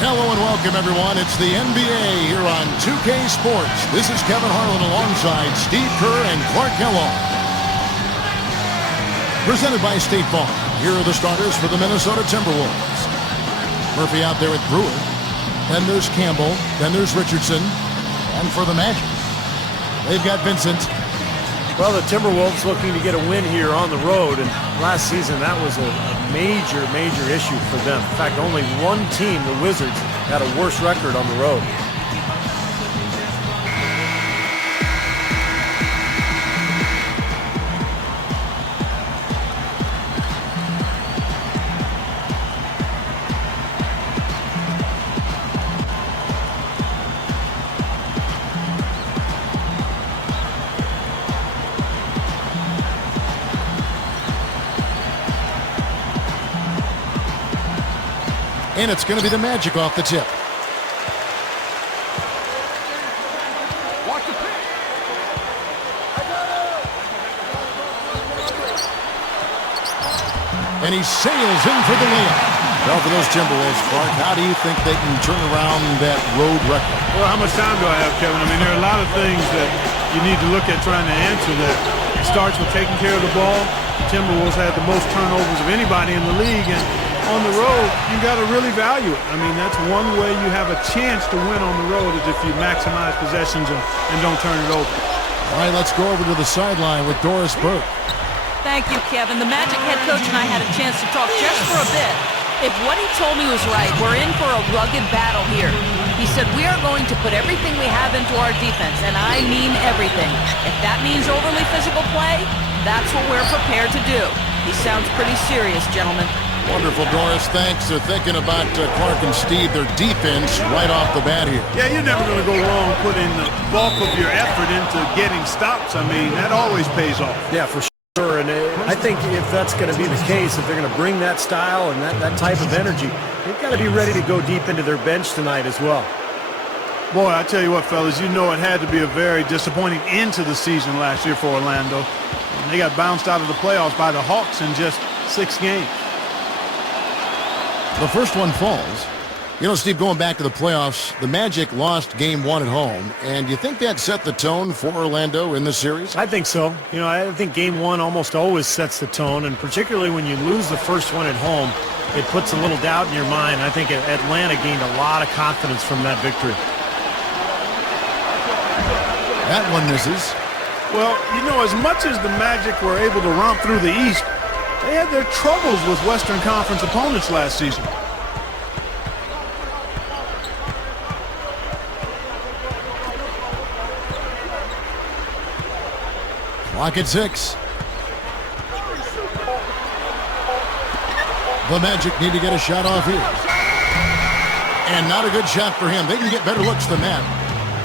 Hello and welcome, everyone. It's the NBA here on 2K Sports. This is Kevin Harlan alongside Steve Kerr and Clark Kellogg. Presented by State Farm. Here are the starters for the Minnesota Timberwolves. Murphy out there with Brewer. Then there's Campbell. Then there's Richardson. And for the Magic, they've got Vincent. Well, the Timberwolves looking to get a win here on the road, and last season that was a major issue for them. In fact, only one team, the Wizards, had a worse record on the road. And it's going to be the Magic off the tip. And he sails in for the layup. Well, for those Timberwolves, Clark, how do you think they can turn around that road record? Well, how much time do I have, Kevin? I mean, there are a lot of things that you need to look at trying to answer that. It starts with taking care of the ball. The Timberwolves had the most turnovers of anybody in the league, and on the road, you got to really value it. I mean, that's one way you have a chance to win on the road is if you maximize possessions and don't turn it over. All right, let's go over to the sideline with Doris Burke. Thank you, Kevin. The Magic head coach and I had a chance to talk just for a bit. If what he told me was right, we're in for a rugged battle here. He said we are going to put everything we have into our defense, and I mean everything. If that means overly physical play, that's what we're prepared to do. He sounds pretty serious, gentlemen. Wonderful, Doris. Thanks. They're thinking about Clark and Steve, their defense right off the bat here. Yeah, you're never going to go wrong putting the bulk of your effort into getting stops. I mean, that always pays off. Yeah, for sure. And I think if that's going to be the case, if they're going to bring that style and that type of energy, they've got to be ready to go deep into their bench tonight as well. Boy, I tell you what, fellas, you know it had to be a very disappointing end to the season last year for Orlando. They got bounced out of the playoffs by the Hawks in just 6 games. The first one falls. You know, Steve, going back to the playoffs, the Magic lost Game 1 at home, and you think that set the tone for Orlando in this series? I think so. You know, I think Game 1 almost always sets the tone, and particularly when you lose the first one at home, it puts a little doubt in your mind. I think Atlanta gained a lot of confidence from that victory. That one misses. Well, you know, as much as the Magic were able to romp through the East, they had their troubles with Western Conference opponents last season. Clock at 6. The Magic need to get a shot off here. And not a good shot for him. They can get better looks than that.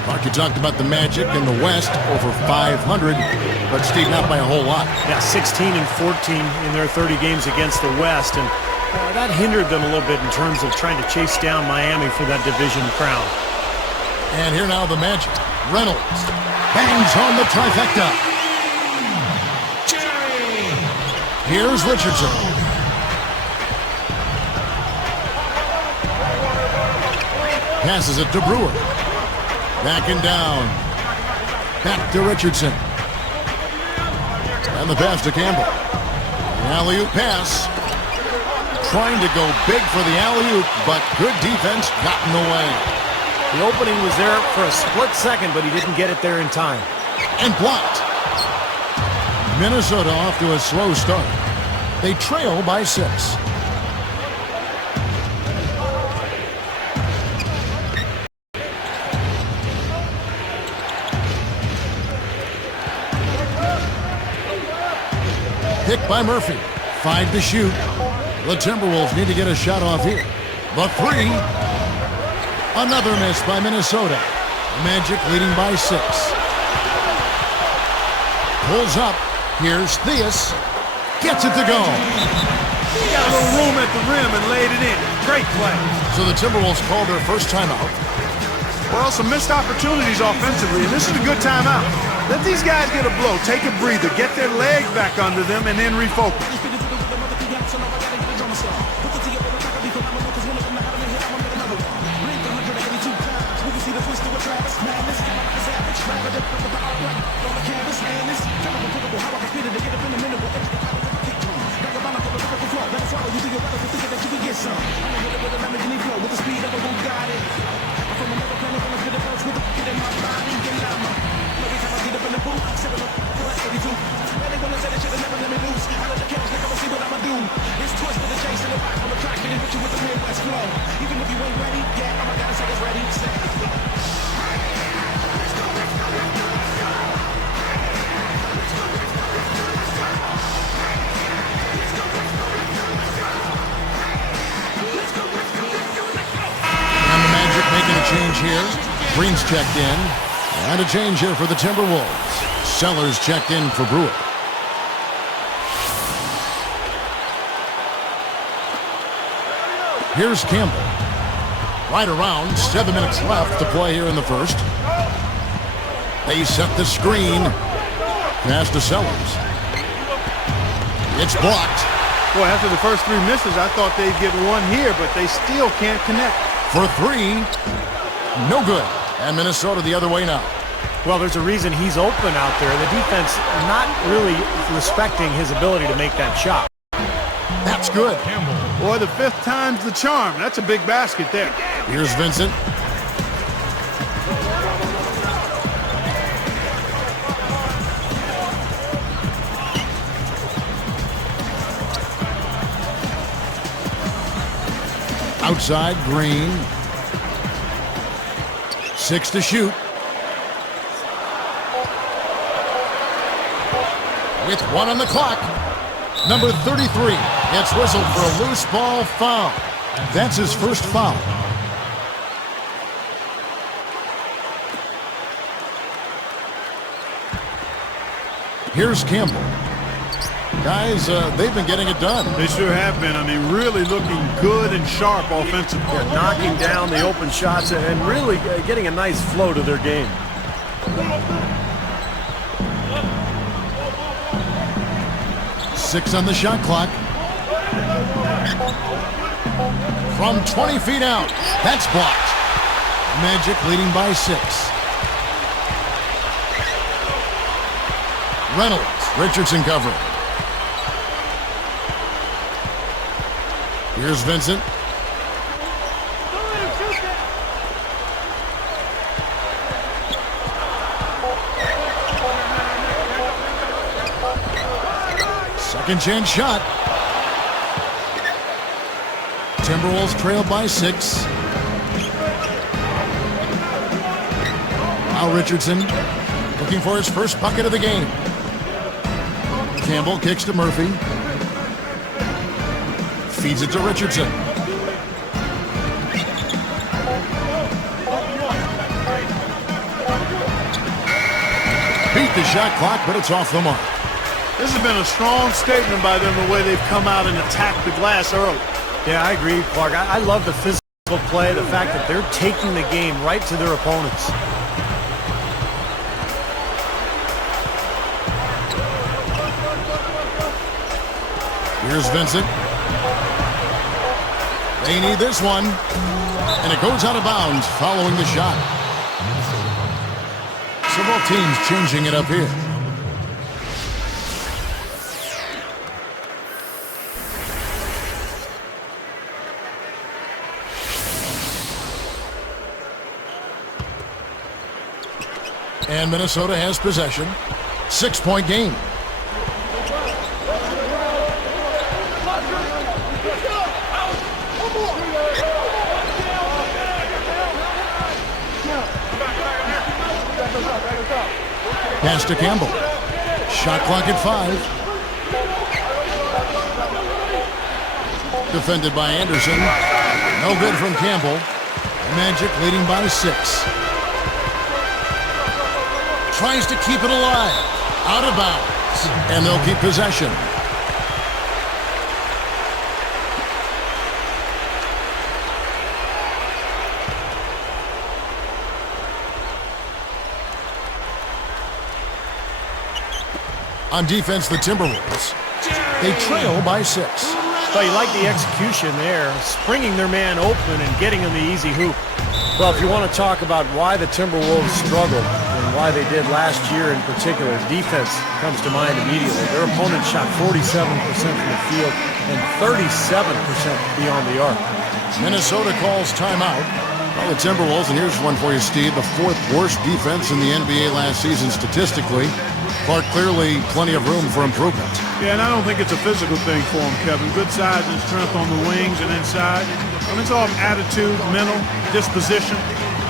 Clark, you talked about the Magic in the West, over 500, but Steve, not by a whole lot. Yeah, 16 and 14 in their 30 games against the West, and that hindered them a little bit in terms of trying to chase down Miami for that division crown. And here now the Magic. Reynolds bangs home the trifecta. Here's Richardson. Passes it to Brewer. Back and down. Back to Richardson. And the pass to Campbell. An alley-oop pass. Trying to go big for the alley-oop, but good defense got in the way. The opening was there for a split second, but he didn't get it there in time. And blocked. Minnesota off to a slow start. They trail by 6. Pick by Murphy. 5 to shoot. The Timberwolves need to get a shot off here. The 3. Another miss by Minnesota. Magic leading by 6. Pulls up. Here's Theus. Gets it to go. He got a little room at the rim and laid it in. Great play. So the Timberwolves called their first timeout. Well, some missed opportunities offensively, and this is a good timeout. Let these guys get a blow, take a breather, get their legs back under them, and then refocus. Change here. Green's checked in. And a change here for the Timberwolves. Sellers checked in for Brewer. Here's Campbell. Right around. 7 minutes left to play here in the first. They set the screen. Pass to Sellers. It's blocked. Boy, after the first 3 misses, I thought they'd get one here, but they still can't connect. For 3. No good. And Minnesota the other way now. Well, there's a reason he's open out there. The defense not really respecting his ability to make that shot. That's good. Boy, the 5th time's the charm. That's a big basket there. Here's Vincent. Outside, Green. 6 to shoot. With 1 on the clock. Number 33 gets whistled for a loose ball foul. That's his first foul. Here's Campbell. Guys, they've been getting it done. They sure have been. I mean, really looking good and sharp offensively. Yeah, knocking down the open shots and really getting a nice flow to their game. Six on the shot clock. From 20 feet out. That's blocked. Magic leading by 6. Reynolds. Richardson covering. Here's Vincent. Second chance shot. Timberwolves trail by 6. Now Richardson looking for his first bucket of the game. Campbell kicks to Murphy. Feeds it to Richardson. Beat the shot clock, but it's off the mark. This has been a strong statement by them, the way they've come out and attacked the glass early. Yeah, I agree, Clark. I love the physical play, the fact that they're taking the game right to their opponents. Here's Vincent. They need this one. And it goes out of bounds following the shot. Several teams changing it up here. And Minnesota has possession. 6-point game. Pass to Campbell. Shot clock at 5. Defended by Anderson. No good from Campbell. Magic leading by 6. Tries to keep it alive. Out of bounds. And they'll keep possession. On defense, the Timberwolves. They trail by 6. So you like the execution there, springing their man open and getting him the easy hoop. Well, if you want to talk about why the Timberwolves struggled and why they did last year in particular, defense comes to mind immediately. Their opponent shot 47% from the field and 37% beyond the arc. Minnesota calls timeout. Well, the Timberwolves, and here's one for you, Steve, the fourth worst defense in the NBA last season statistically. Clark, clearly plenty of room for improvement. Yeah, and I don't think it's a physical thing for him, Kevin. Good size and strength on the wings and inside. It's all attitude, mental, disposition.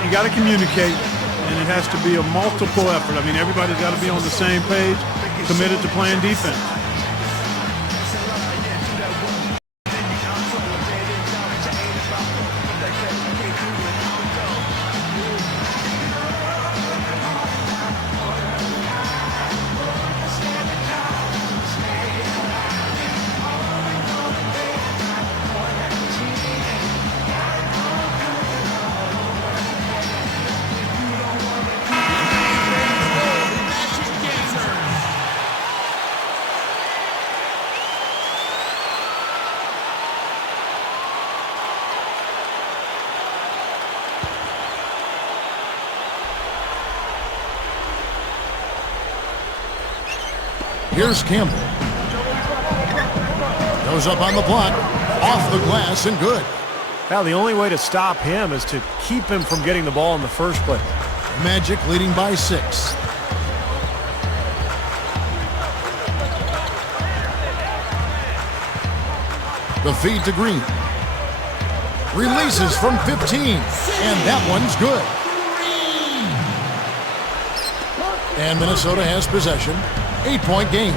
You got to communicate, and it has to be a multiple effort. I mean, everybody's got to be on the same page, committed to playing defense. Here's Campbell. Goes up on the block, off the glass, and good. Now, the only way to stop him is to keep him from getting the ball in the first place. Magic leading by 6. The feed to Green. Releases from 15, and that one's good. And Minnesota has possession. 8-point game.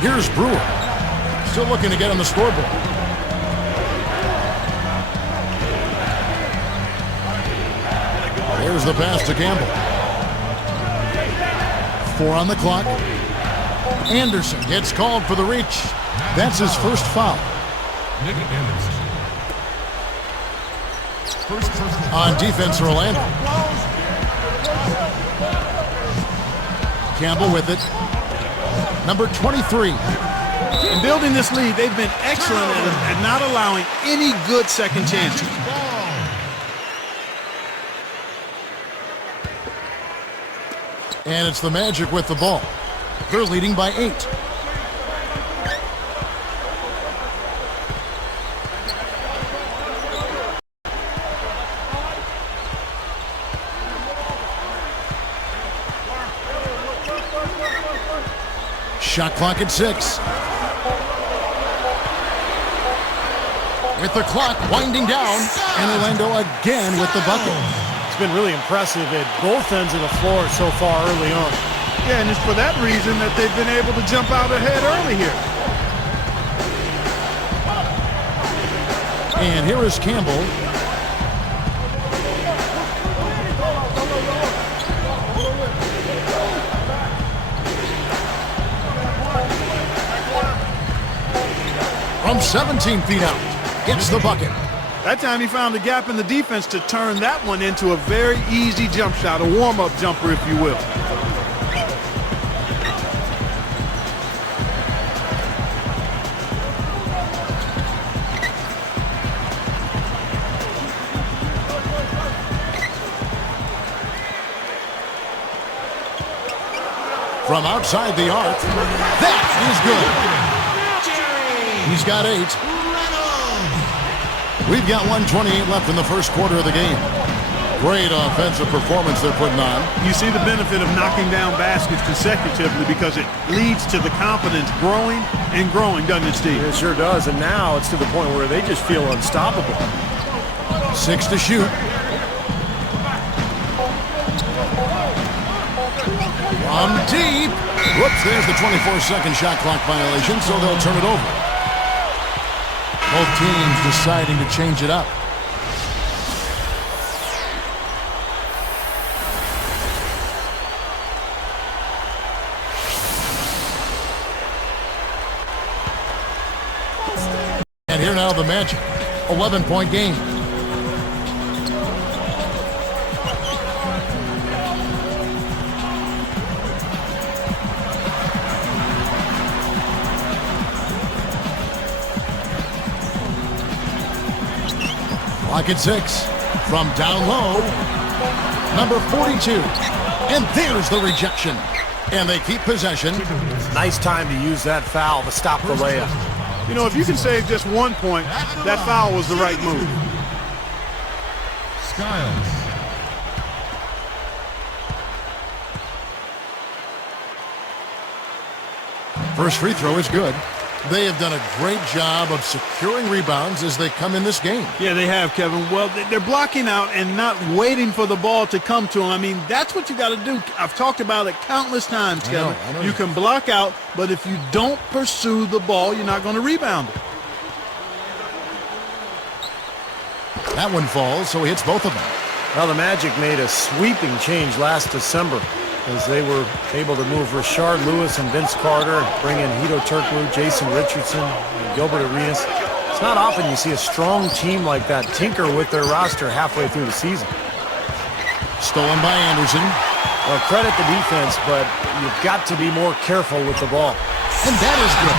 Here's Brewer. Still looking to get on the scoreboard. There's the pass to Campbell. 4 on the clock. Anderson gets called for the reach. That's his first foul. On defense for Orlando. Campbell with it. Number 23. In building this lead, they've been excellent at not allowing any good second chances. And it's the Magic with the ball. They're leading by 8. Shot clock at 6. With the clock winding down, and Orlando again with the bucket. It's been really impressive at both ends of the floor so far early on. Yeah, and it's for that reason that they've been able to jump out ahead early here. And here is Campbell. From 17 feet out, gets the bucket. That time he found the gap in the defense to turn that one into a very easy jump shot, a warm-up jumper, if you will. From outside the arc, that is good. He's got 8. We've got 1:28 left in the first quarter of the game. Great offensive performance they're putting on. You see the benefit of knocking down baskets consecutively because it leads to the confidence growing and growing, doesn't it, Steve? It sure does, and now it's to the point where they just feel unstoppable. 6 to shoot. From deep. Whoops, there's the 24-second shot clock violation, so they'll turn it over. Both teams deciding to change it up. And here now the Magic. 11-point game. Clock at 6. From down low, number 42. And there's the rejection. And they keep possession. Nice time to use that foul to stop the layup. You know, if you can save just 1 point, that foul was the right move. Skiles. First free throw is good. They have done a great job of securing rebounds as they come in this game. Yeah, they have, Kevin. Well, they're blocking out and not waiting for the ball to come to them. I mean, that's what you got to do. I've talked about it countless times, Kevin. I know. You can block out, but if you don't pursue the ball, you're not going to rebound it. That one falls, so he hits both of them. Well, the Magic made a sweeping change last December as they were able to move Rashard Lewis and Vince Carter, bring in Hito Turkoglu, Jason Richardson, and Gilbert Arenas. It's not often you see a strong team like that tinker with their roster halfway through the season. Stolen by Anderson. Well, credit the defense, but you've got to be more careful with the ball. And that is good.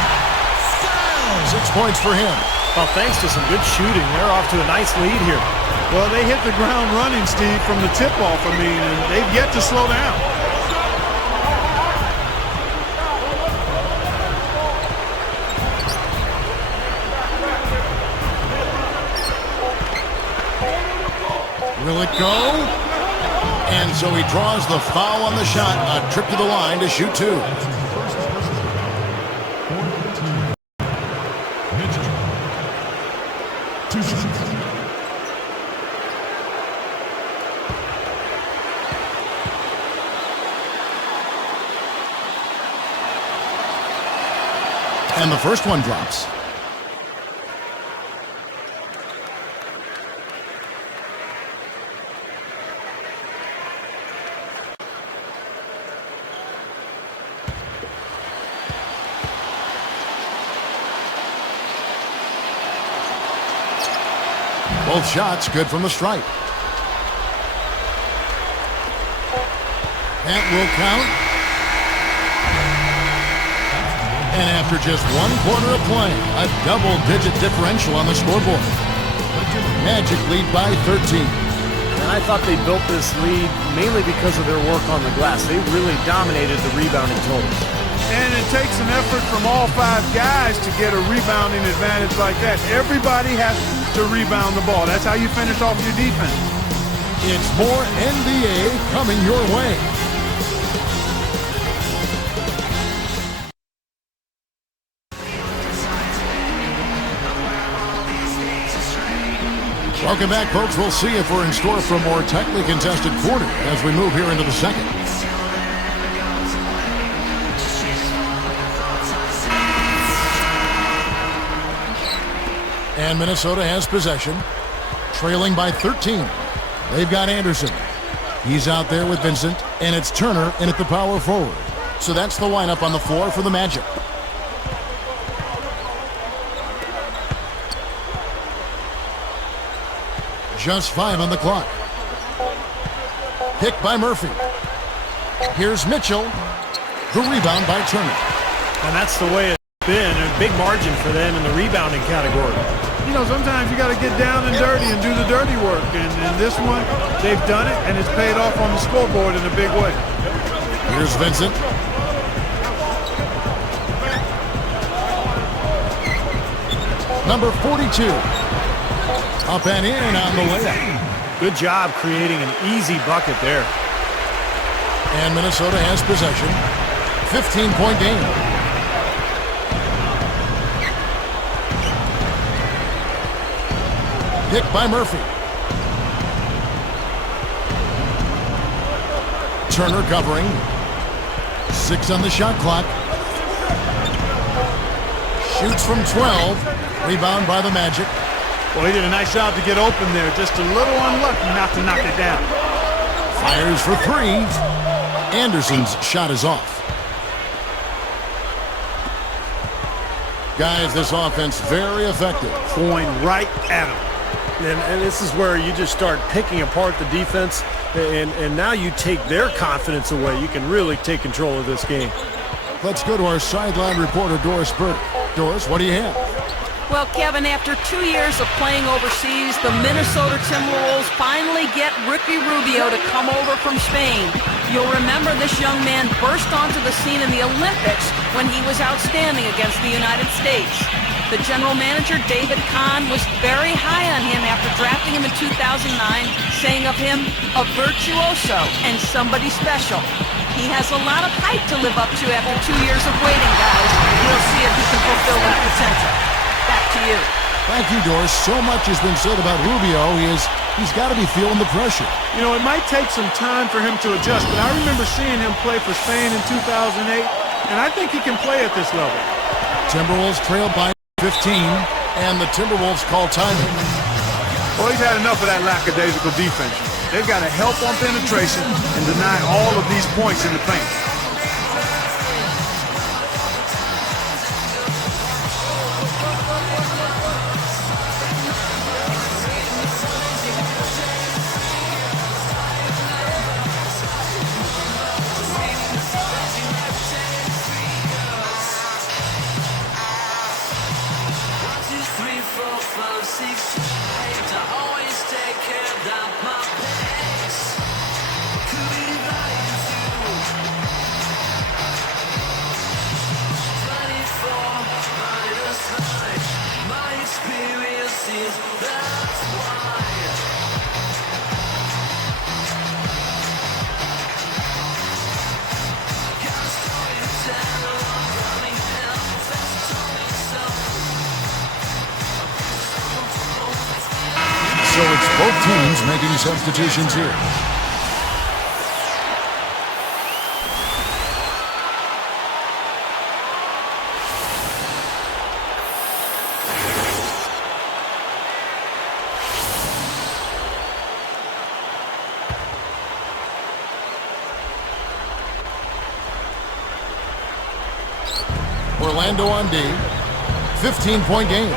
6 points for him. Well, thanks to some good shooting, they're off to a nice lead here. Well, they hit the ground running, Steve, from the tip-off, and they've yet to slow down. Will it go? And so he draws the foul on the shot. A trip to the line to shoot 2. And the first one drops. Both shots good from the stripe. That will count. And after just 1 quarter of play, a double-digit differential on the scoreboard. Magic lead by 13. And I thought they built this lead mainly because of their work on the glass. They really dominated the rebounding totals. And it takes an effort from all 5 guys to get a rebounding advantage like that. Everybody has to rebound the ball. That's how you finish off your defense. It's more NBA coming your way. Welcome back, folks. We'll see if we're in store for a more tightly contested quarter as we move here into the second. And Minnesota has possession, trailing by 13. They've got Anderson. He's out there with Vincent, and it's Turner in at the power forward. So that's the lineup on the floor for the Magic. Just 5 on the clock. Pick by Murphy. Here's Mitchell. The rebound by Turner. And that's the way it's been. A big margin for them in the rebounding category. You know, sometimes you got to get down and dirty and do the dirty work. And in this one, they've done it, and it's paid off on the scoreboard in a big way. Here's Vincent. Number 42. Up and in on the layup. Good job creating an easy bucket there. And Minnesota has possession. 15-point game. Pick by Murphy. Turner covering. 6 on the shot clock. Shoots from 12. Rebound by the Magic. Well, he did a nice job to get open there. Just a little unlucky not to knock it down. Fires for 3. Anderson's shot is off. Guys, this offense very effective. Going right at him. And this is where you just start picking apart the defense, and now you take their confidence away. You can really take control of this game. Let's go to our sideline reporter, Doris Burke. Doris, what do you have? Well, Kevin, after 2 years of playing overseas, the Minnesota Timberwolves finally get Ricky Rubio to come over from Spain. You'll remember this young man burst onto the scene in the Olympics when he was outstanding against the United States. The general manager, David Kahn, was very high on him after drafting him in 2009, saying of him, a virtuoso and somebody special. He has a lot of hype to live up to after 2 years of waiting, guys. We'll see if he can fulfill that potential. Back to you. Thank you, Doris. So much has been said about Rubio. He's got to be feeling the pressure. You know, it might take some time for him to adjust, but I remember seeing him play for Spain in 2008, and I think he can play at this level. Timberwolves trail by 15, and the Timberwolves call timeout. Well, he's had enough of that lackadaisical defense. They've got to help on penetration and deny all of these points in the paint. So it's both teams making substitutions here. Orlando on D. 15-point game.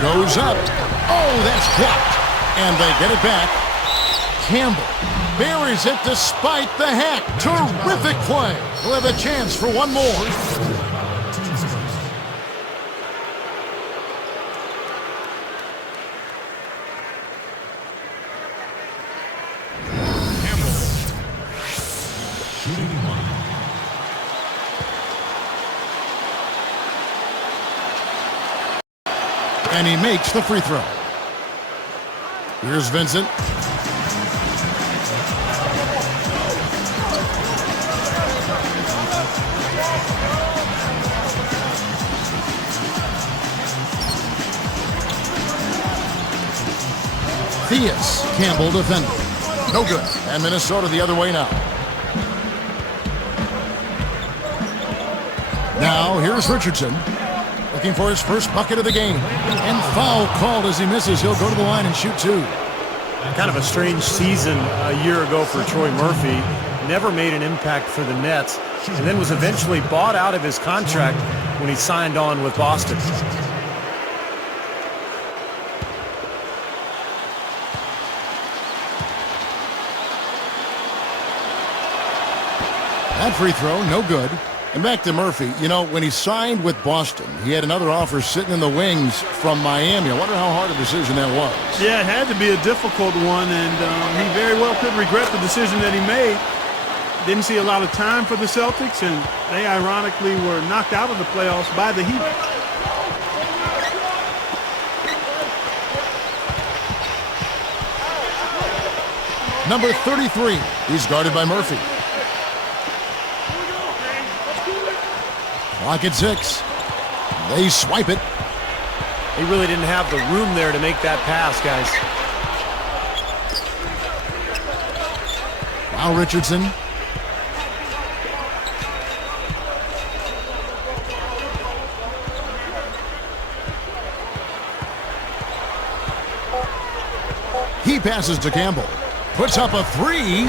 Goes up. Oh, that's blocked. And they get it back. Campbell buries it despite the hack. Terrific play. We'll have a chance for one more. And he makes the free throw. Here's Vincent. Theus, Campbell defending. No good. And Minnesota the other way now. Now here's Richardson. Looking for his first bucket of the game. And foul called as he misses. He'll go to the line and shoot two. Kind of a strange season a year ago for Troy Murphy. Never made an impact for the Nets. And then was eventually bought out of his contract when he signed on with Boston. That free throw, no good. And back to Murphy. You know, when he signed with Boston, he had another offer sitting in the wings from Miami. I wonder how hard a decision that was. Yeah, it had to be a difficult one, and he very well could regret the decision that he made. Didn't see a lot of time for the Celtics, and they ironically were knocked out of the playoffs by the Heat. Number 33. He's guarded by Murphy. Clock at 6. They swipe it. He really didn't have the room there to make that pass, guys. Now Richardson. He passes to Campbell. Puts up a three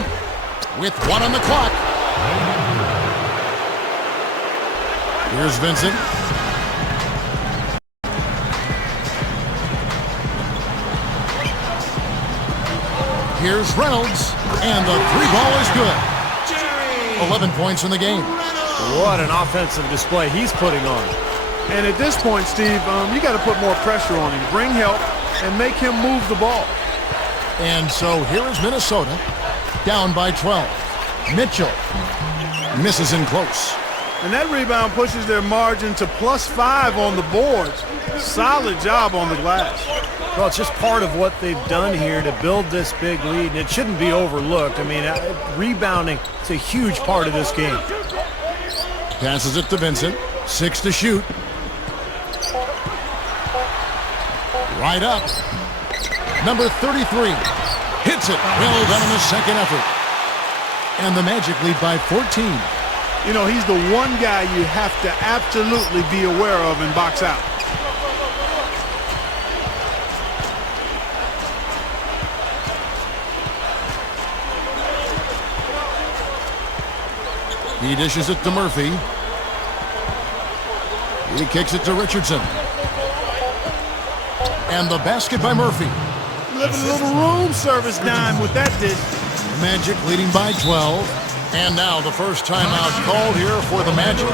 with 1 on the clock. Here's Vincent. Here's Reynolds. And the three ball is good. 11 points in the game. What an offensive display he's putting on. And at this point, Steve, you got to put more pressure on him. Bring help and make him move the ball. And so here is Minnesota, down by 12. Mitchell misses in close. And that rebound pushes their margin to +5 on the boards. Solid job on the glass. Well, it's just part of what they've done here to build this big lead, and it shouldn't be overlooked. I mean, rebounding is a huge part of this game. Passes it to Vincent. 6 to shoot. Right up. Number 33. Hits it. Well done in the second effort. And the Magic lead by 14. You know, he's the one guy you have to absolutely be aware of and box out. He dishes it to Murphy. He kicks it to Richardson. And the basket by Murphy. Living a little room service dime with that dish. Magic leading by 12. And now the first timeout called here for the Magic.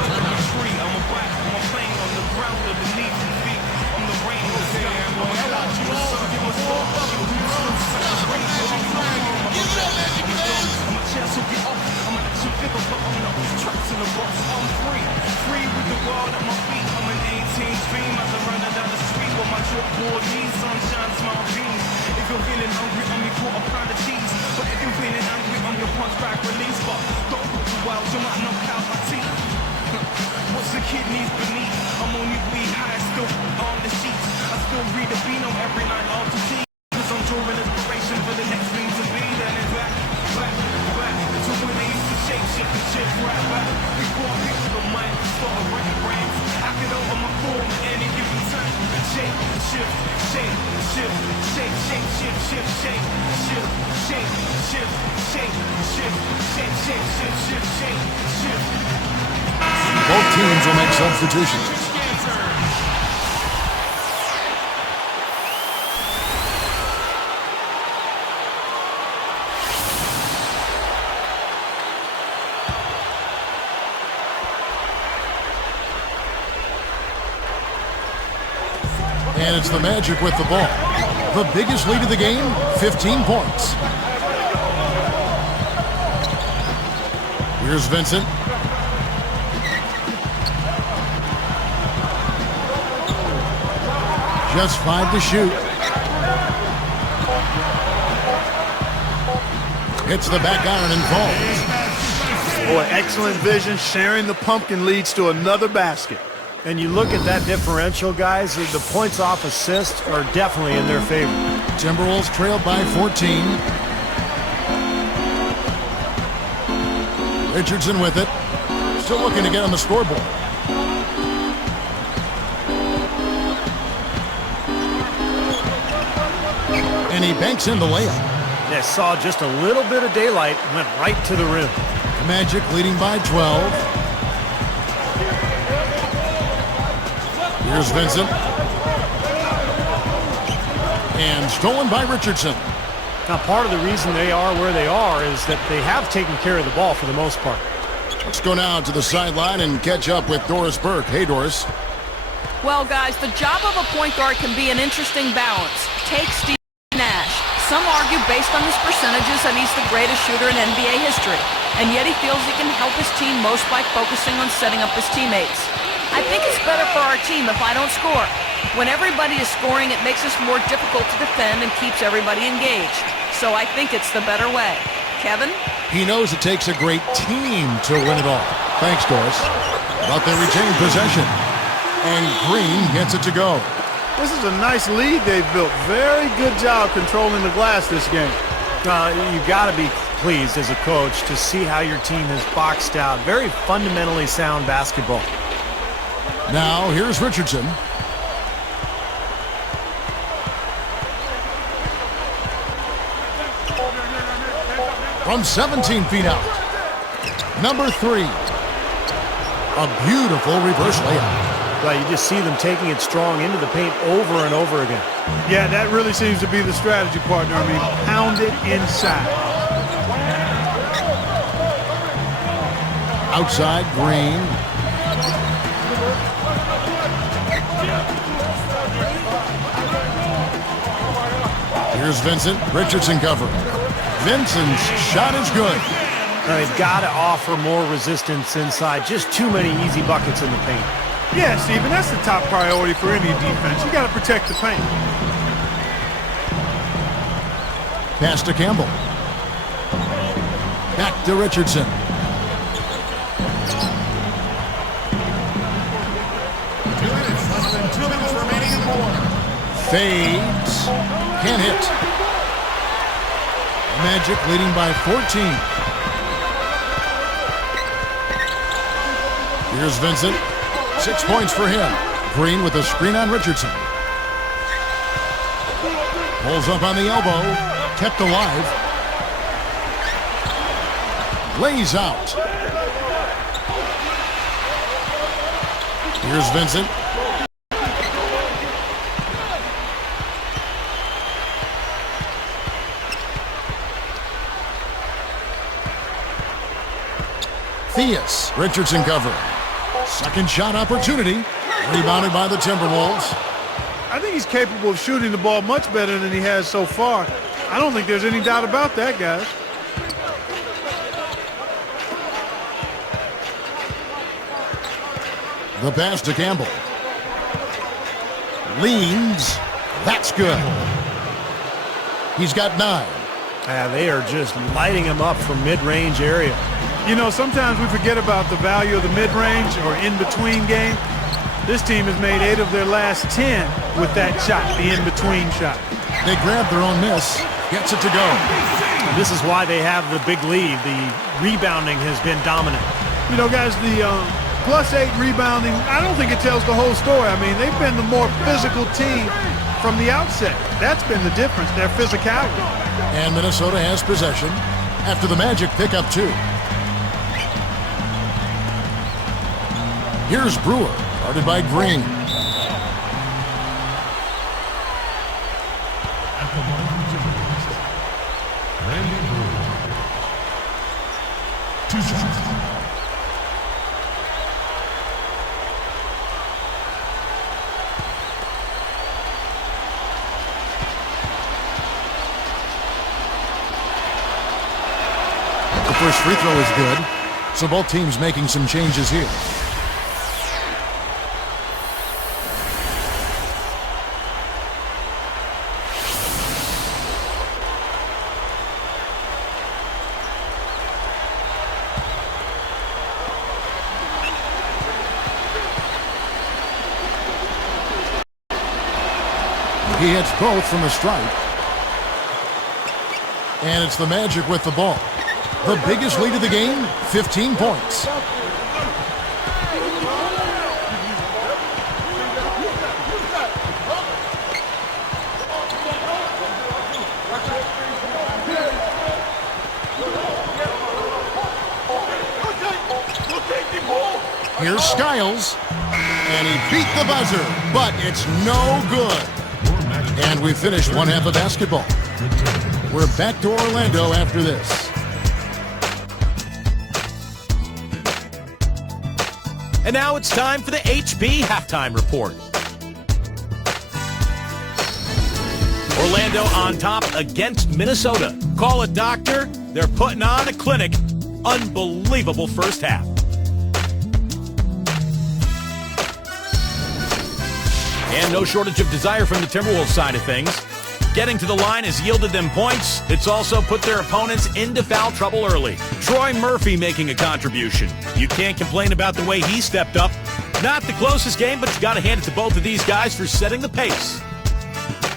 What's the kidneys beneath? I'm only weed high, still on the sheets. I still read the Beano every night off the tea. Cause I'm drawing inspiration for the next thing to be. Then it's back to when they used to shake shit and shit right back. Before I picked up the mic, started writing rhymes. I could over my form at any given time. Shake, shift, shake, shift, shake, shake, shift, shift, shake, shift, shake, shift, shake, shift, shake, shake, shift, shift, shake, shift. Both teams will make substitutions. And it's the Magic with the ball. The biggest lead of the game, 15 points. Here's Vincent. Just 5 to shoot. Hits the back iron and falls. Boy, excellent vision. Sharing the pumpkin leads to another basket. And you look at that differential, guys, the points off assist are definitely in their favor. Timberwolves trail by 14. Richardson with it. Still looking to get on the scoreboard. And he banks in the layup. Yeah, saw just a little bit of daylight, went right to the rim. Magic leading by 12. Here's Vincent. And stolen by Richardson. Now, part of the reason they are where they are is that they have taken care of the ball for the most part. Let's go now to the sideline and catch up with Doris Burke. Hey, Doris. Well, guys, the job of a point guard can be an interesting balance. Take Steve Nash. Some argue based on his percentages that he's the greatest shooter in NBA history. And yet he feels he can help his team most by focusing on setting up his teammates. I think it's better for our team if I don't score. When everybody is scoring, it makes us more difficult to defend and keeps everybody engaged. So I think it's the better way. Kevin? He knows it takes a great team to win it all. Thanks, Doris. But they retain possession. And Green gets it to go. This is a nice lead they've built. Very good job controlling the glass this game. You've got to be pleased as a coach to see how your team has boxed out. Very fundamentally sound basketball. Now, here's Richardson. From 17 feet out. Number 3. A beautiful reverse layup. Well, you just see them taking it strong into the paint over and over again. Yeah, that really seems to be the strategy, partner. I mean, pound it inside. Outside, Green. Here's Vincent. Richardson covering. Vincent's shot is good. Now, they've got to offer more resistance inside. Just too many easy buckets in the paint. Yeah, Stephen, that's the top priority for any defense. You got to protect the paint. Pass to Campbell. Back to Richardson. Less than 2 minutes remaining in more. Fades. Can't hit. Magic leading by 14. Here's Vincent. 6 points for him. Green with a screen on Richardson. Pulls up on the elbow. Kept alive. Lays out. Here's Vincent. Theus. Richardson covering. Second shot opportunity. Rebounded by the Timberwolves. I think he's capable of shooting the ball much better than he has so far. I don't think there's any doubt about that, guys. The pass to Campbell. Leans. That's good. He's got 9. They are just lighting him up from mid-range area. You know, sometimes we forget about the value of the mid-range or in-between game. This team has made 8 of their last 10 with that shot, the in-between shot. They grab their own miss. Gets it to go. This is why they have the big lead. The rebounding has been dominant. You know, guys, the +8 rebounding, I don't think it tells the whole story. I mean, they've been the more physical team from the outset. That's been the difference, their physicality. And Minnesota has possession after the Magic pick up 2. Here's Brewer, guarded by Green. Randy Brewer. 2 shots. The first free throw is good, so both teams making some changes here. He hits both from the stripe. And it's the Magic with the ball. The biggest lead of the game, 15 points. Here's Skiles. And he beat the buzzer, but it's no good. And we finished one half of basketball. We're back to Orlando after this. And now it's time for the HB Halftime Report. Orlando on top against Minnesota. Call it doctor. They're putting on a clinic. Unbelievable first half. And no shortage of desire from the Timberwolves side of things. Getting to the line has yielded them points. It's also put their opponents into foul trouble early. Troy Murphy making a contribution. You can't complain about the way he stepped up. Not the closest game, but you got to hand it to both of these guys for setting the pace.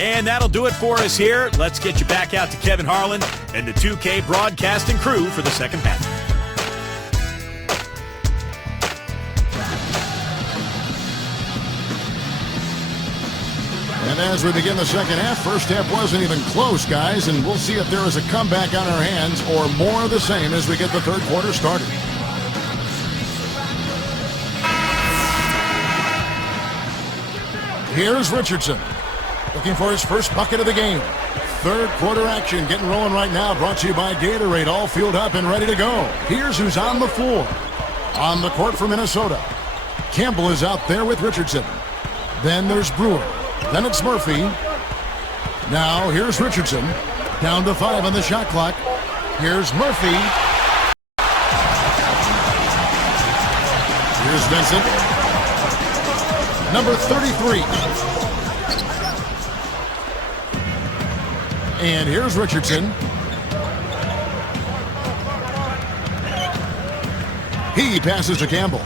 And that'll do it for us here. Let's get you back out to Kevin Harlan and the 2K broadcasting crew for the second half. And as we begin the second half, first half wasn't even close, guys, and we'll see if there is a comeback on our hands or more of the same as we get the third quarter started. Here's Richardson, looking for his first bucket of the game. Third quarter action getting rolling right now, brought to you by Gatorade, all fueled up and ready to go. Here's who's on the floor. On the court for Minnesota, Campbell is out there with Richardson. Then there's Brewer. Then it's Murphy. Now here's Richardson. Down to 5 on the shot clock. Here's Murphy. Here's Vincent. Number 33. And here's Richardson. He passes to Campbell.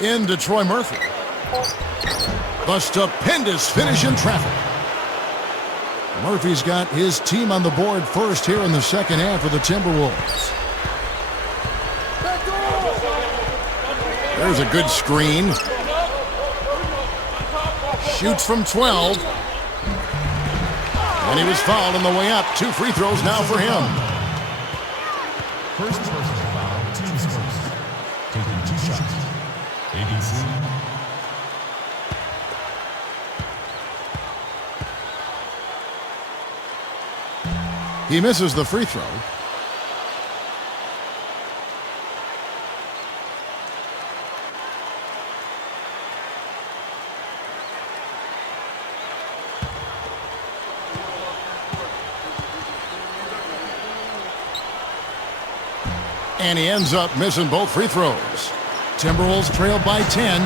Into Troy Murphy. The stupendous finish in traffic. Murphy's got his team on the board first here in the second half of the Timberwolves. There's a good screen. Shoots from 12. And he was fouled on the way up. 2 free throws now for him. First personal foul, team's first. Taking 2 shots. ABC. He misses the free throw. And he ends up missing both free throws. Timberwolves trail by 10.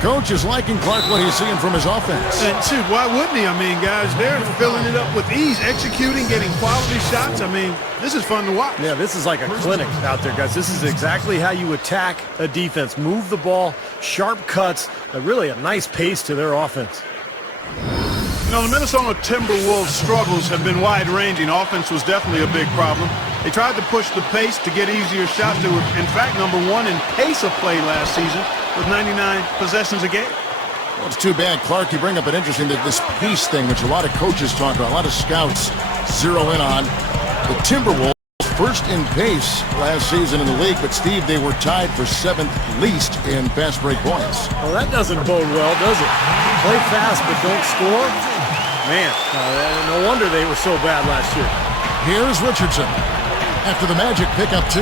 Coach is liking Clark what he's seeing from his offense. And shoot, why wouldn't he? I mean, guys, they're filling it up with ease, executing, getting quality shots. I mean, this is fun to watch. Yeah, this is like a clinic out there, guys. This is exactly how you attack a defense. Move the ball, sharp cuts, really a nice pace to their offense. You know, the Minnesota Timberwolves' struggles have been wide-ranging. Offense was definitely a big problem. They tried to push the pace to get easier shots. They were, in fact, number 1 in pace of play last season with 99 possessions a game. Well, it's too bad, Clark. You bring up an interesting this pace thing, which a lot of coaches talk about, a lot of scouts zero in on. The Timberwolves first in pace last season in the league, but Steve, they were tied for 7th least in fast break points. Well, that doesn't bode well, does it? Play fast but don't score? Man, no wonder they were so bad last year. Here's Richardson after the Magic pick up 2.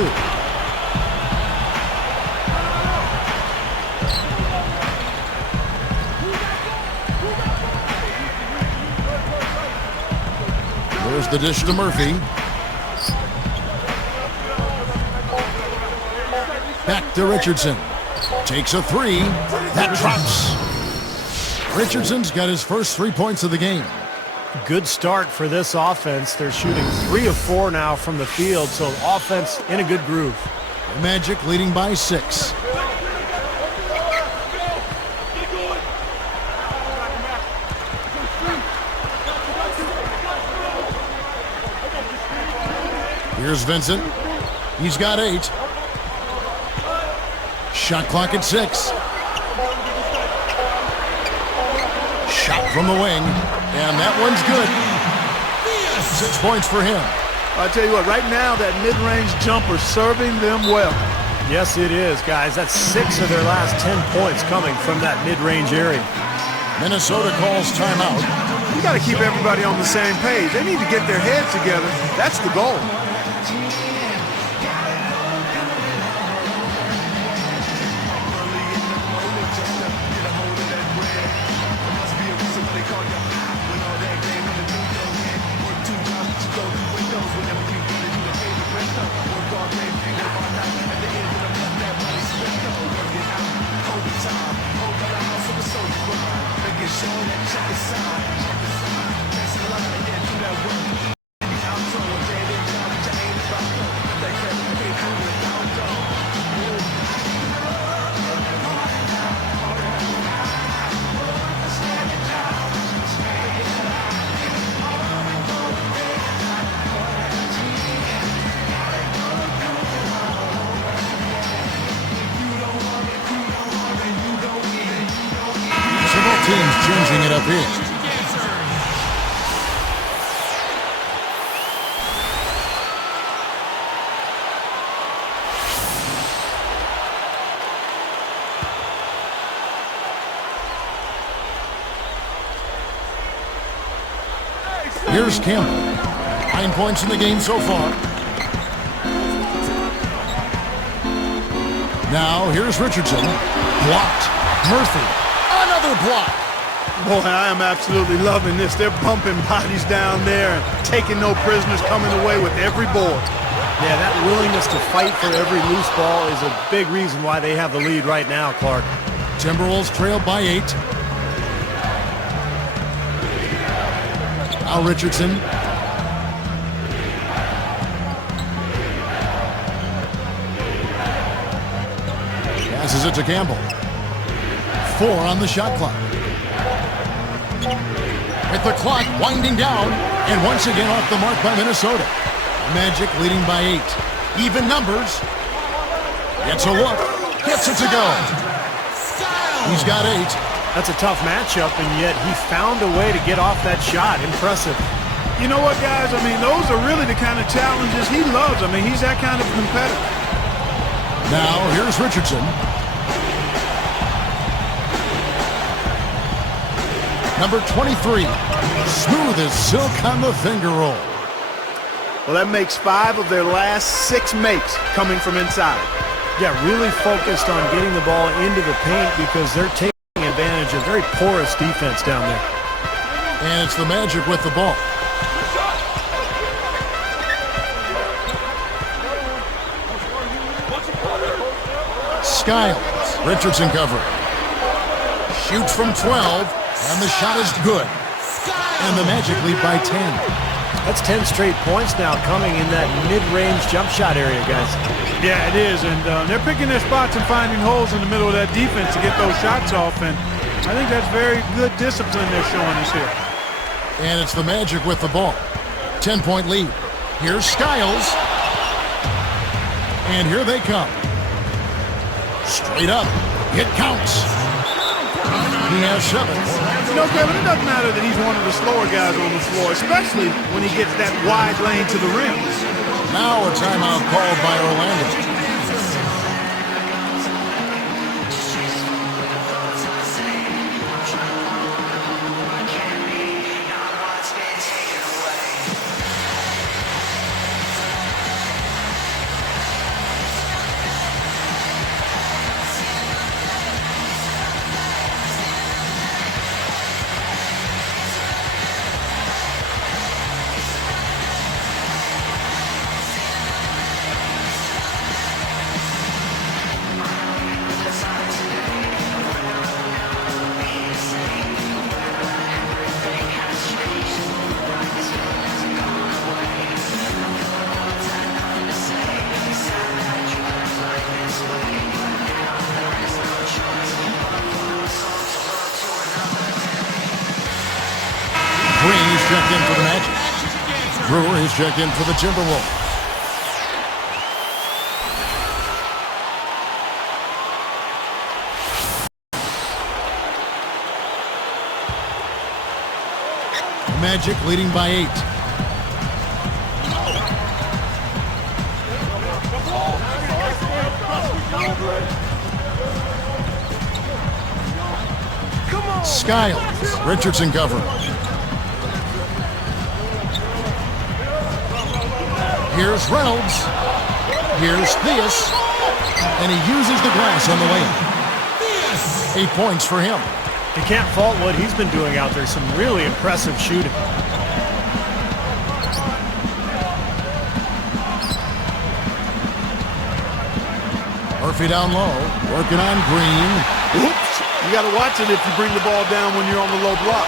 There's the dish to Murphy. Back to Richardson. Takes a 3. That drops. Richardson's got his first 3 points of the game. Good start for this offense. They're shooting 3 of 4 now from the field, so offense in a good groove. The Magic leading by 6. Here's Vincent. He's got 8. Shot clock at 6. Shot from the wing. And that one's good. 6 points for him. I tell you what, right now, that mid-range jumper serving them well. Yes, it is, guys. That's 6 of their last 10 points coming from that mid-range area. Minnesota calls timeout. You got to keep everybody on the same page. They need to get their heads together. That's the goal. Teams changing it up here. Here's Campbell. 9 points in the game so far. Now here's Richardson. Blocked. Murphy. Another block. Boy, I am absolutely loving this. They're bumping bodies down there and taking no prisoners, coming away with every board. Yeah, that willingness to fight for every loose ball is a big reason why they have the lead right now, Clark. Timberwolves trailed by 8. Now Richardson. Passes it to Campbell. 4 on the shot clock. With the clock winding down, and once again off the mark by Minnesota. Magic leading by 8. Even numbers. Gets a look. Gets it to go. He's got 8. That's a tough matchup, and yet he found a way to get off that shot. Impressive. You know what, guys? I mean, those are really the kind of challenges he loves. I mean, he's that kind of competitor. Now, here's Richardson. Number 23. Smooth as silk on the finger roll. Well, that makes 5 of their last 6 makes coming from inside. Yeah, really focused on getting the ball into the paint because they're taking advantage of very porous defense down there. And it's the Magic with the ball. Skiles. Richardson covering. Shoots from 12, and the shot is good. And the Magic lead by 10. That's 10 straight points now coming in that mid-range jump shot area, guys. Yeah, it is, and they're picking their spots and finding holes in the middle of that defense to get those shots off, and I think that's very good discipline they're showing us here. And it's the Magic with the ball. 10-point lead. Here's Skiles. And here they come. Straight up. It counts. He has 7. You know, Kevin, it doesn't matter that he's one of the slower guys on the floor, especially when he gets that wide lane to the rim. Now a timeout called by Orlando. Green is checked in for the Magic. Brewer is checked in for the Timberwolves. Magic leading by 8. Skiles. Richardson cover. Here's Reynolds. Here's Theus. And he uses the glass on the layup. 8 points for him. You can't fault what he's been doing out there. Some really impressive shooting. Murphy down low, working on Green. Oops! You got to watch it if you bring the ball down when you're on the low block.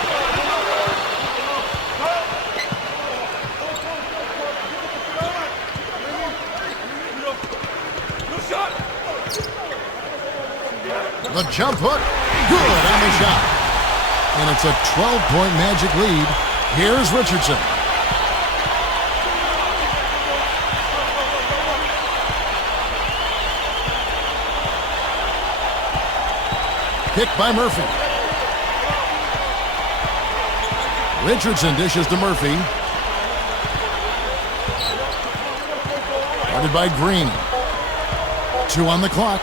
The jump hook, good on the shot. And it's a 12-point Magic lead. Here's Richardson. Picked by Murphy. Richardson dishes to Murphy. Guarded by Green. 2 on the clock.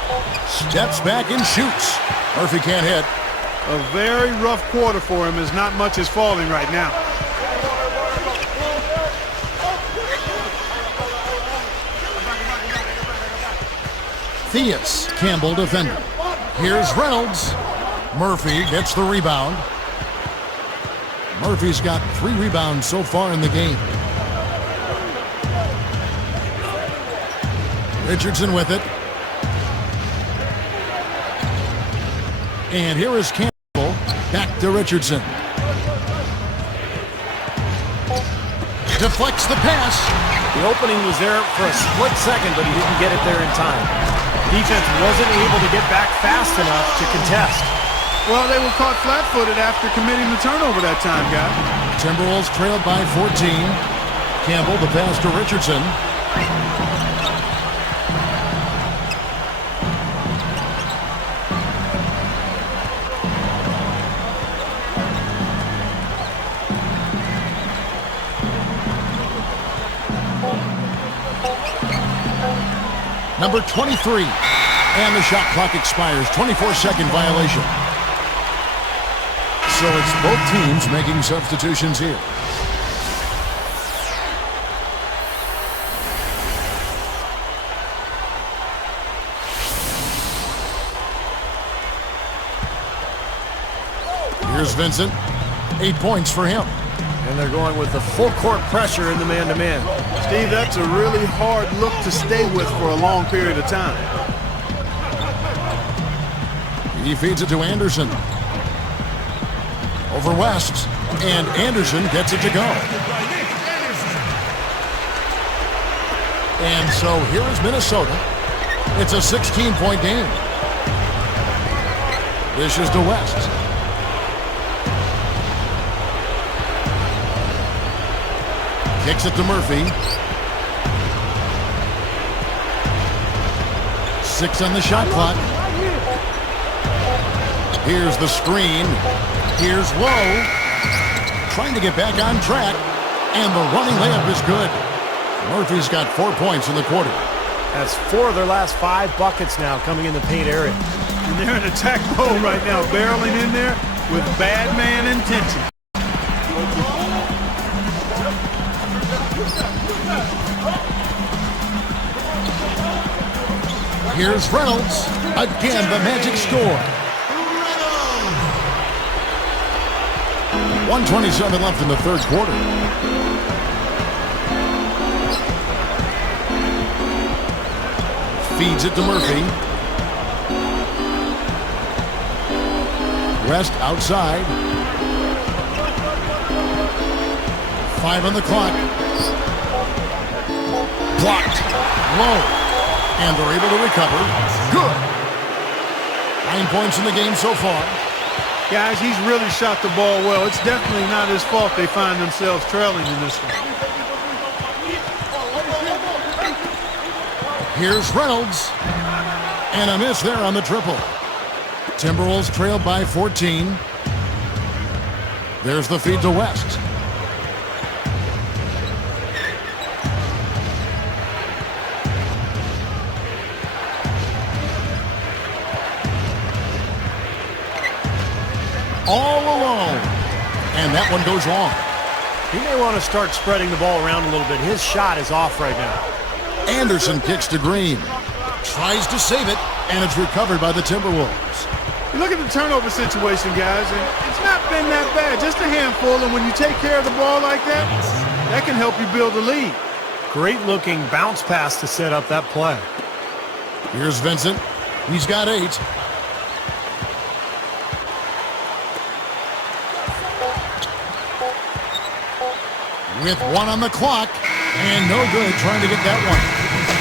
Steps back and shoots. Murphy can't hit. A very rough quarter for him as not much is falling right now. Theus, Campbell defending. Here's Reynolds. Murphy gets the rebound. Murphy's got 3 rebounds so far in the game. Richardson with it. And here is Campbell. Back to Richardson. Deflects the pass. The opening was there for a split second, but he didn't get it there in time. Defense wasn't able to get back fast enough to contest. Well, they were caught flat-footed after committing the turnover that time, guys. Timberwolves trailed by 14. Campbell the pass to Richardson. Number 23. And the shot clock expires. 24-second violation. So it's both teams making substitutions here. Here's Vincent. 8 points for him. And they're going with the full court pressure in the man-to-man. Steve, that's a really hard look to stay with for a long period of time. He feeds it to Anderson. Over West. And Anderson gets it to go. And so here is Minnesota. It's a 16-point game. This is to West. Kicks it to Murphy. 6 on the shot clock. Here's the screen. Here's Lowe. Trying to get back on track. And the running layup is good. Murphy's got 4 points in the quarter. That's 4 of their last 5 buckets now coming in the paint area. And they're in attack mode right now, barreling in there with bad man intention. Here's Reynolds. Again, the Magic score. 1:27 left in the third quarter. Feeds it to Murphy. West outside. 5 on the clock. Blocked. Low. And they're able to recover. Good. 9 points in the game so far. Guys, he's really shot the ball well. It's definitely not his fault they find themselves trailing in this one. Here's Reynolds. And a miss there on the triple. Timberwolves trailed by 14. There's the feed to West. All alone. And that one goes long. He may want to start spreading the ball around a little bit. His shot is off right now. Anderson kicks to Green. Tries to save it, and it's recovered by the Timberwolves. You look at the turnover situation, guys, and it's not been that bad. Just a handful, and when you take care of the ball like that, that can help you build a lead. Great looking bounce pass to set up that play. Here's Vincent. He's got 8. With 1 on the clock, and no good trying to get that one.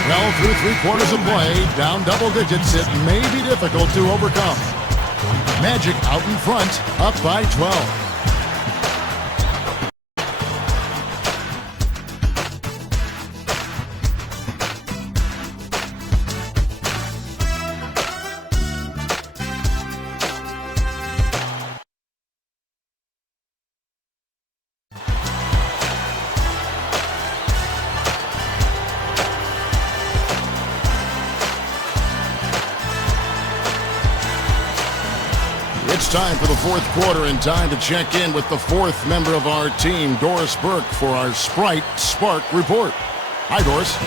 Well, through 3 quarters of play, down double digits, it may be difficult to overcome. Magic out in front, up by 12. It's time for the fourth quarter and time to check in with the 4th member of our team, Doris Burke, for our Sprite Spark Report. Hi, Doris.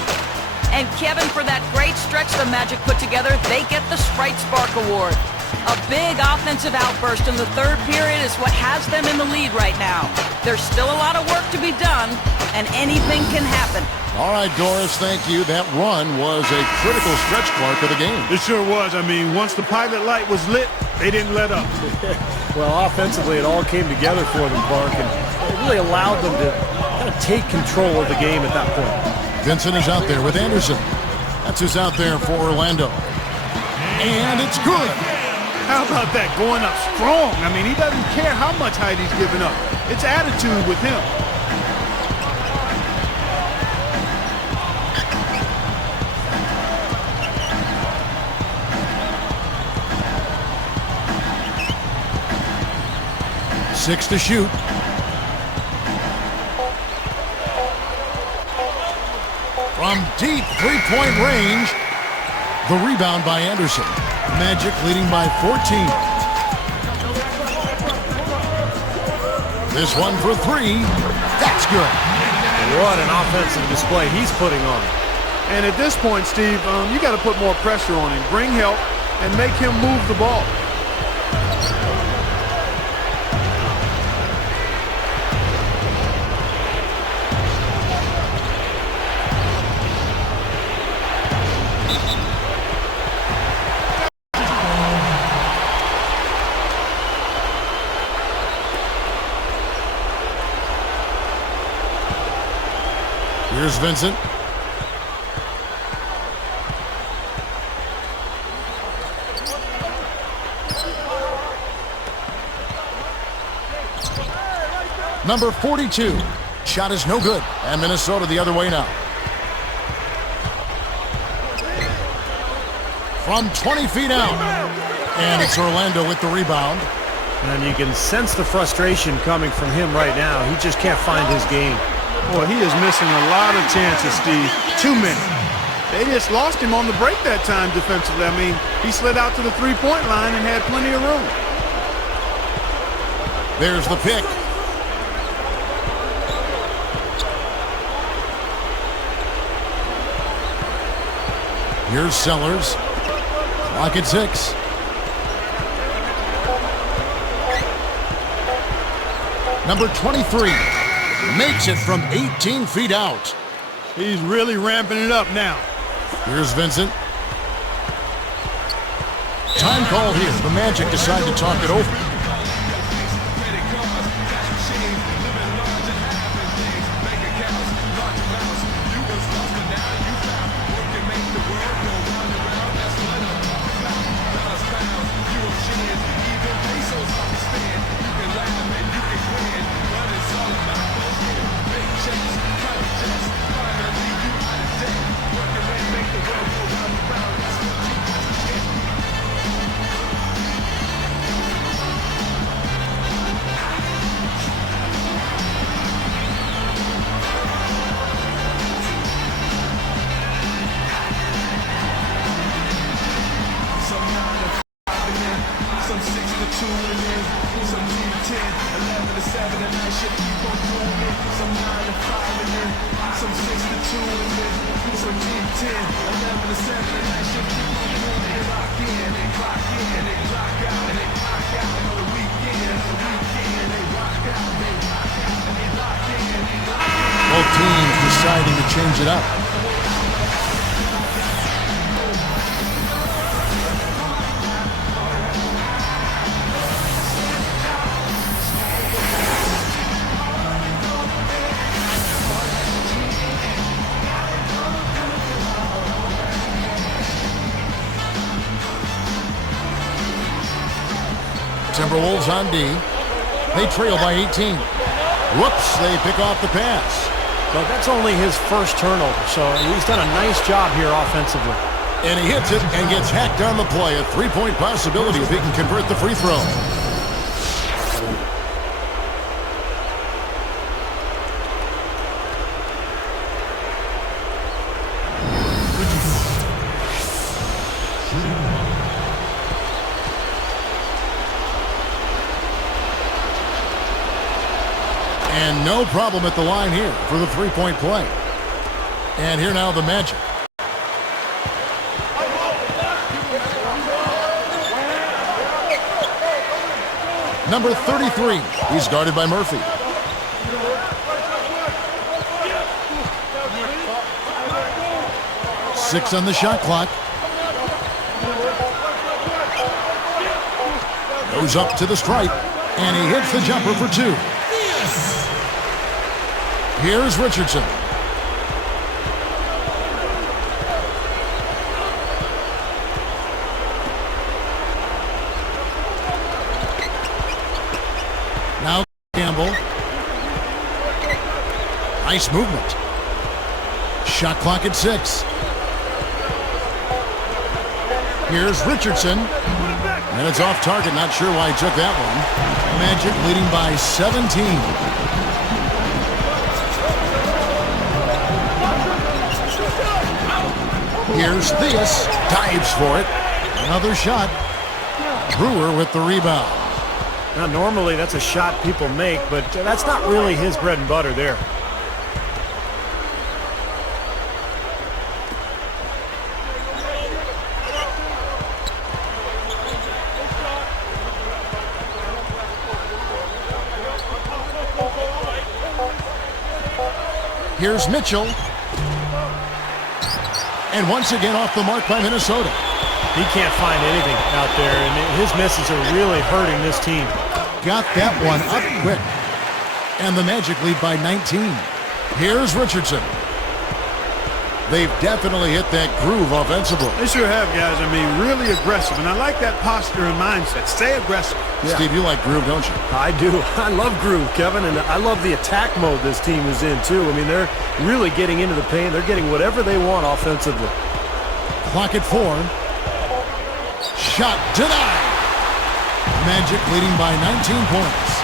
And Kevin, for that great stretch the Magic put together, they get the Sprite Spark Award. A big offensive outburst in the third period is what has them in the lead right now. There's still a lot of work to be done, and anything can happen. All right, Doris, thank you. That run was a critical stretch, Clark, of the game. It sure was. I mean, once the pilot light was lit, they didn't let up. Well, offensively, it all came together for them, Clark, and it really allowed them to kind of take control of the game at that point. Vincent is out there with Anderson. That's who's out there for Orlando. And it's good. How about that, going up strong? I mean, he doesn't care how much height he's giving up. It's attitude with him. Six to shoot. From deep three-point range, the rebound by Anderson. Magic leading by 14. This one for three. That's good. What an offensive display he's putting on. And at this point, Steve, you got to put more pressure on him, bring help, and make him move the ball. Here's Vincent. Number 42. Shot is no good. And Minnesota the other way now. From 20 feet out. And it's Orlando with the rebound. And you can sense the frustration coming from him right now. He just can't find his game. Boy, he is missing a lot of chances, Steve. Too many. They just lost him on the break that time defensively. I mean, he slid out to the three-point line and had plenty of room. There's the pick. Here's Sellers. Clock at 6. Number 23 makes it from 18 feet out. He's really ramping it up now. Here's Vincent. Time call here. The Magic decide to talk it over. Both teams deciding to change it up. Timberwolves on D. They trail by 18. Whoops, they pick off the pass. But that's only his first turnover, so he's done a nice job here offensively. And he hits it and gets hacked on the play. A three-point possibility if he can convert the free throw. And no problem at the line here for the three-point play. And here now the Magic. Number 33. He's guarded by Murphy. Six on the shot clock. Goes up to the stripe, and he hits the jumper for two. Here's Richardson. Now Campbell. Nice movement. Shot clock at 6. Here's Richardson. And it's off target. Not sure why he took that one. Magic leading by 17. Here's Theus. Dives for it. Another shot. Brewer with the rebound. Now, normally that's a shot people make, but that's not really his bread and butter there. Here's Mitchell. And once again off the mark by Minnesota. He can't find anything out there, and his misses are really hurting this team. Got that one up quick. And the Magic lead by 19. Here's Richardson. They've definitely hit that groove offensively. They sure have, guys. I mean, really aggressive. And I like that posture and mindset. Stay aggressive. Yeah. Steve, you like groove, don't you? I do. I love groove, Kevin, and I love the attack mode this team is in, too. I mean, they're really getting into the paint. They're getting whatever they want offensively. Clock at 4. Shot denied. Magic leading by 19 points.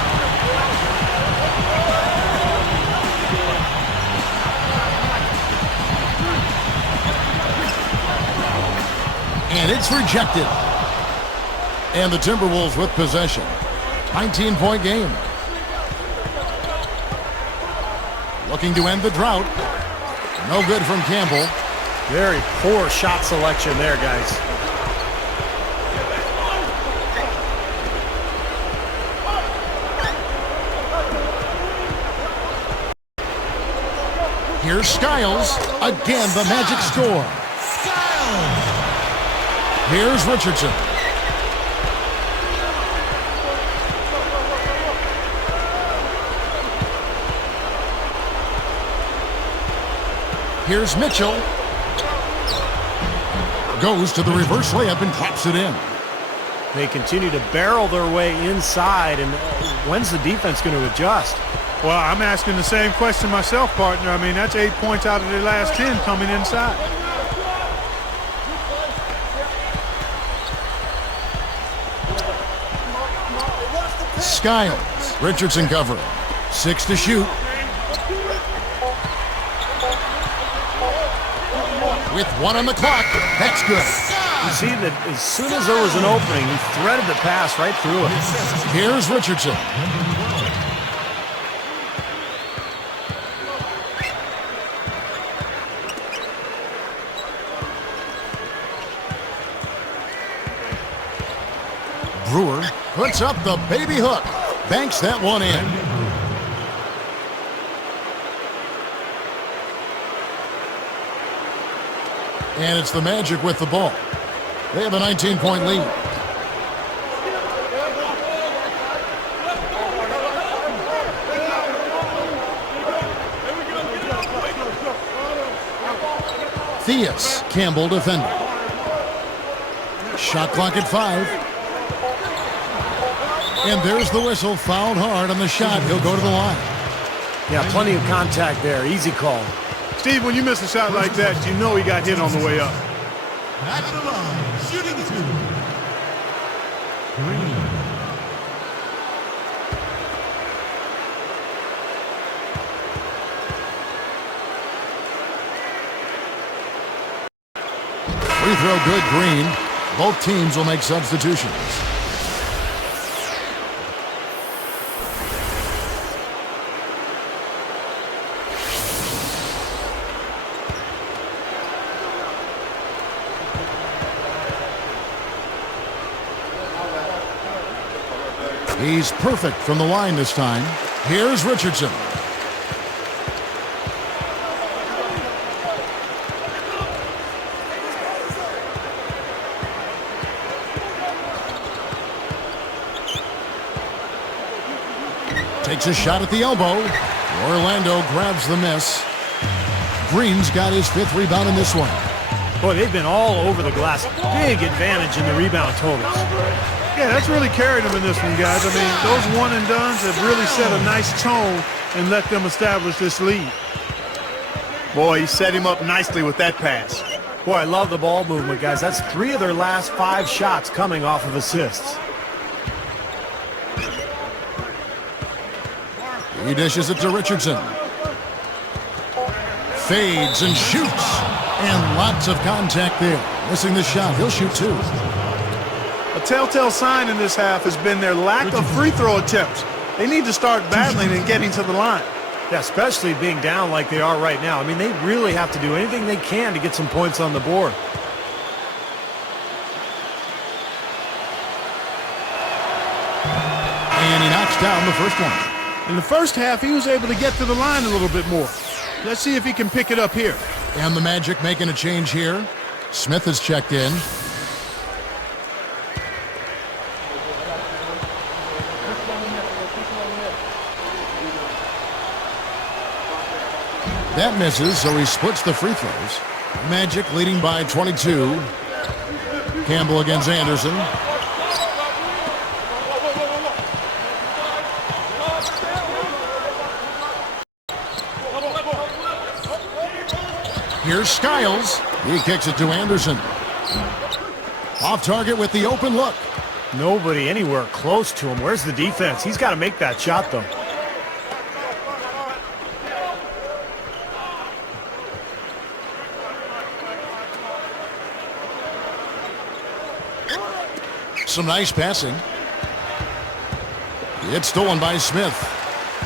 And it's rejected. And the Timberwolves with possession. 19-point game. Looking to end the drought. No good from Campbell. Very poor shot selection there, guys. Here's Skiles. Again, the Magic score. Here's Richardson. Here's Mitchell. Goes to the reverse layup and claps it in. They continue to barrel their way inside, and when's the defense going to adjust? Well, I'm asking the same question myself, partner. I mean, that's 8 points out of their last 10 coming inside. Skiles. Richardson covering. 6 to shoot. With 1 on the clock. That's good. You see that as soon as there was an opening, he threaded the pass right through it. Here's Richardson. Brewer puts up the baby hook. Banks that one in. And it's the Magic with the ball. They have a 19-point lead. Theus, Campbell defender. Shot clock at 5. And there's the whistle. Fouled hard on the shot. He'll go to the line. Yeah, plenty of contact there. Easy call. Steve, when you miss a shot like that, you know he got hit on the way up. At the line, shooting 2. Green. Free throw good, Green. Both teams will make substitutions. He's perfect from the line this time. Here's Richardson. Takes a shot at the elbow. Orlando grabs the miss. Green's got his 5th rebound in this one. Boy, they've been all over the glass. Big advantage in the rebound totals. Yeah, that's really carried them in this one, guys. I mean, those one-and-dones have really set a nice tone and let them establish this lead. Boy, he set him up nicely with that pass. Boy, I love the ball movement, guys. That's 3 of their last 5 shots coming off of assists. He dishes it to Richardson. Fades and shoots. And lots of contact there. Missing the shot. He'll shoot 2. A telltale sign in this half has been their lack of free throw attempts. They need to start battling and getting to the line. Yeah, especially being down like they are right now. I mean, they really have to do anything they can to get some points on the board. And he knocks down the first one. In the first half, he was able to get to the line a little bit more. Let's see if he can pick it up here. And the Magic making a change here. Smith has checked in. That misses, so he splits the free throws. Magic leading by 22. Campbell against Anderson. Here's Skiles. He kicks it to Anderson. Off target with the open look. Nobody anywhere close to him. Where's the defense? He's got to make that shot, though. Some nice passing. It's stolen by Smith.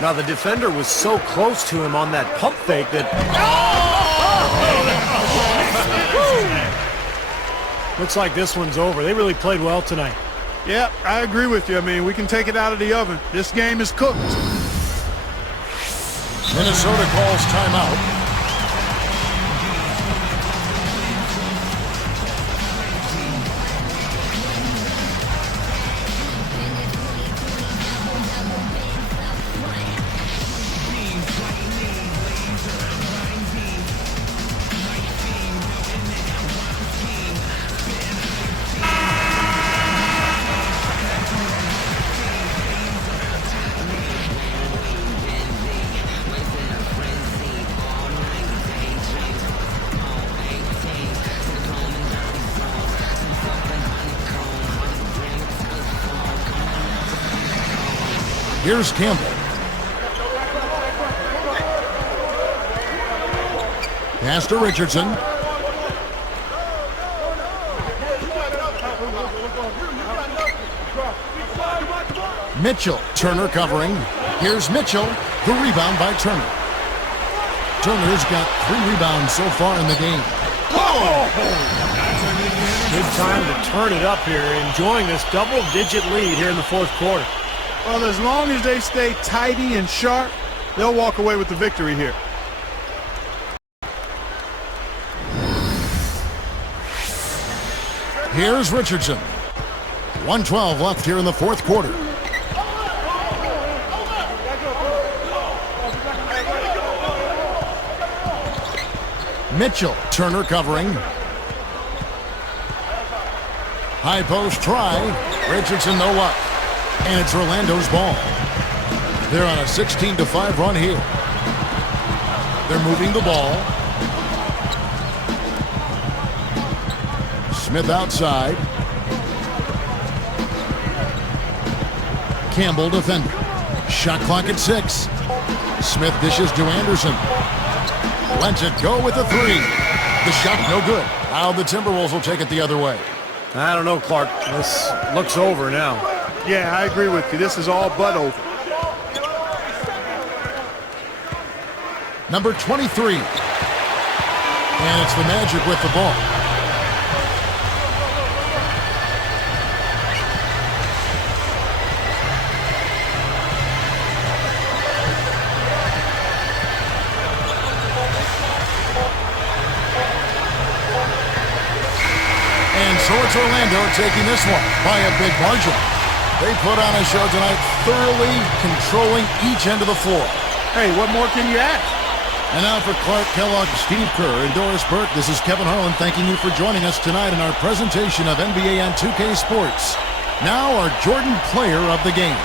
Now, the defender was so close to him on that pump fake that... Looks like this one's over. They really played well tonight. Yeah, I agree with you. I mean, we can take it out of the oven. This game is cooked. Minnesota calls timeout. Here's Campbell. Pass to Richardson. Mitchell. Turner covering. Here's Mitchell. The rebound by Turner. Turner's got 3 rebounds so far in the game. Good time to turn it up here. Enjoying this double-digit lead here in the 4th quarter. Well, as long as they stay tidy and sharp, they'll walk away with the victory here. Here's Richardson. 1:12 left here in the 4th quarter. Mitchell. Turner covering. High post try. Richardson no luck. And it's Orlando's ball. They're on a 16-5 run here. They're moving the ball. Smith outside. Campbell defender. Shot clock at 6. Smith dishes to Anderson. Lets it go with the 3. The shot no good. Now the Timberwolves will take it the other way. I don't know, Clark. This looks over now. Yeah, I agree with you. This is all but over. Number 23. And it's the Magic with the ball. Orlando taking this one by a big margin. They put on a show tonight, thoroughly controlling each end of the floor. Hey, what more can you ask? And now for Clark Kellogg, Steve Kerr, and Doris Burke, this is Kevin Harlan thanking you for joining us tonight in our presentation of NBA on 2K Sports. Now our Jordan Player of the Game.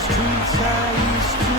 Streets I used to